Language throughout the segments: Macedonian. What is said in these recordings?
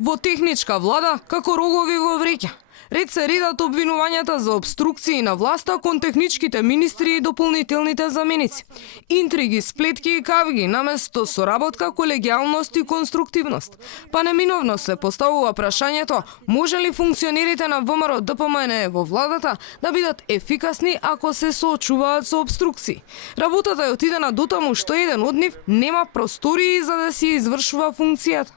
Во техничка влада како рогови во вреќа. Ред се редат обвинувањата за обструкции на власта кон техничките министри и дополнителните заменици. Интриги, сплетки и кавги наместо соработка, колегијалност и конструктивност. Па неминовно се поставува прашањето, може ли функционерите на ВМРО ДПМН во владата да бидат ефикасни ако се соочуваат со обструкции? Работата е отидена дотаму што еден од нив нема простории за да си извршува функцијата.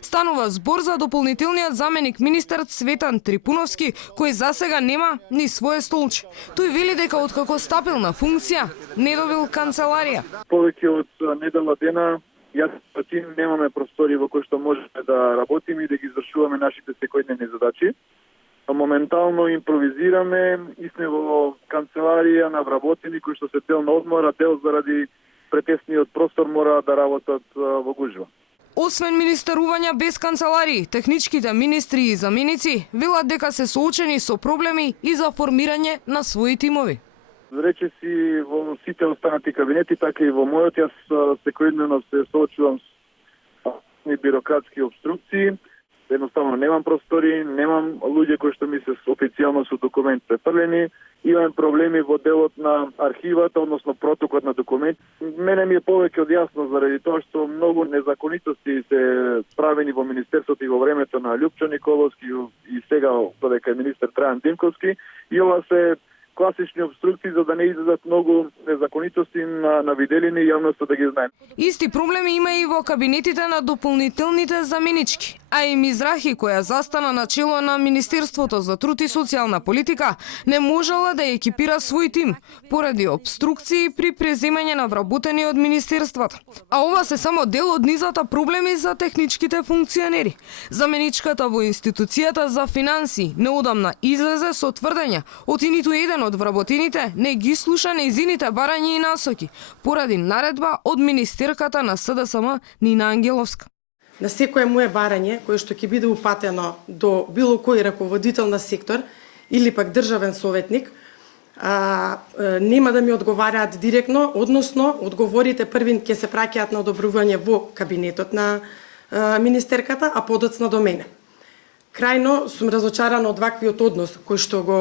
Станува збор за дополнителниот заменик министер Цветан Трипуновски, кој засега нема ни свое столче. Тој вели дека откако стапил на функција, не добил канцеларија. Повеќе од недела дена, јас и тим немаме простори во кои што можеме да работиме и да ги извршуваме нашите секојдневни задачи. Моментално импровизираме и сме во канцеларија на вработени кои што се дел на одмор, а дел заради претесниот простор мора да работат во гужва. Освен министерувања без канцеларии, техничките министри и заменици велат дека се соочени со проблеми и за формирање на своји тимови. Речиси во сите останати кабинети, така и во мојот, јас секојдневно се соочувам со бирократски обструкции. Едноставно немам простори, немам луѓе кои што ми се официјално со документ префрлени, имам проблеми во делот на архивата, односно протокот на документ. Мене ми е повеќе од јасно заради тоа што многу незаконитости се правени во министерството и во времето на Љупчо Николовски и сега додека е министер Трајан Димковски, и ова се класични обструкции за да не излезат многу незаконитости на виделини и јавноста да ги знае. Исти проблеми има и во кабинетите на дополнителните заменички. А и Мизрахи, која застана на чело на Министерството за труд и социјална политика, не можела да екипира свој тим, поради обструкции при преземање на вработени од Министерството. А ова се само дел од низата проблеми за техничките функционери. Заменичката во институцијата за финансии неодамна излезе со тврдења од ниту еден од вработените не ги слуша нејзините барања и насоки, поради наредба од министерката на СДСМ Нина Ангеловска. На секое мое барање, кое што ќе биде упатено до било кој раководител на сектор или пак државен советник, нема да ми одговараат директно, односно одговорите првин ќе се праќаат на одобрување во кабинетот на министерката, а подоцна до мене. Крајно сум разочарана од ваквиот однос кој што го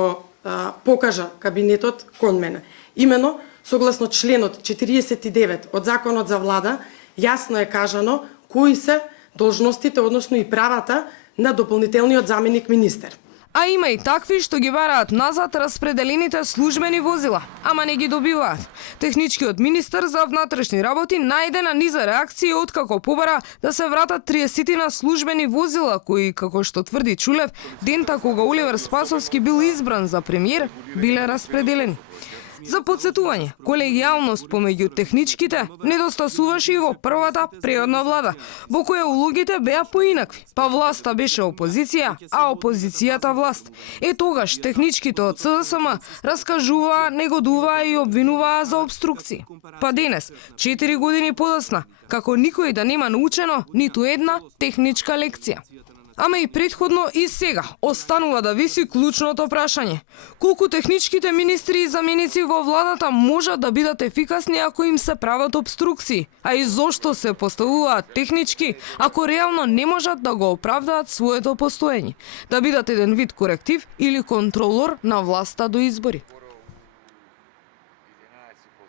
покажа кабинетот кон мене. Имено, согласно членот 49 од Законот за влада, јасно е кажано кои се должностите, односно и правата на дополнителниот заменик министер. А има и такви што ги бараат назад распределените службени возила, ама не ги добиваат. Техничкиот министер за внатрешни работи најде на низа реакции откако побара да се вратат 30 службени возила кои, како што тврди Чулев, дента кога Оливер Спасовски бил избран за премиер, биле распределени. За подсетување, колегијалност помеѓу техничките недостасуваше и во првата преодна влада, во која улогите беа поинакви. Па власта беше опозиција, а опозицијата власт. Тогаш техничките од СДСМ раскажуваа, негодуваа и обвинуваа за обструкции. Па денес, 4 години подоцна, како никој да нема научено ниту една техничка лекција. Ама и предходно и сега останува да виси клучното прашање. Колку техничките министри и заменици во владата можат да бидат ефикасни ако им се прават обструкции? А и зошто се поставуваат технички ако реално не можат да го оправдаат своето постоење? Да бидат еден вид коректив или контролор на власта до избори?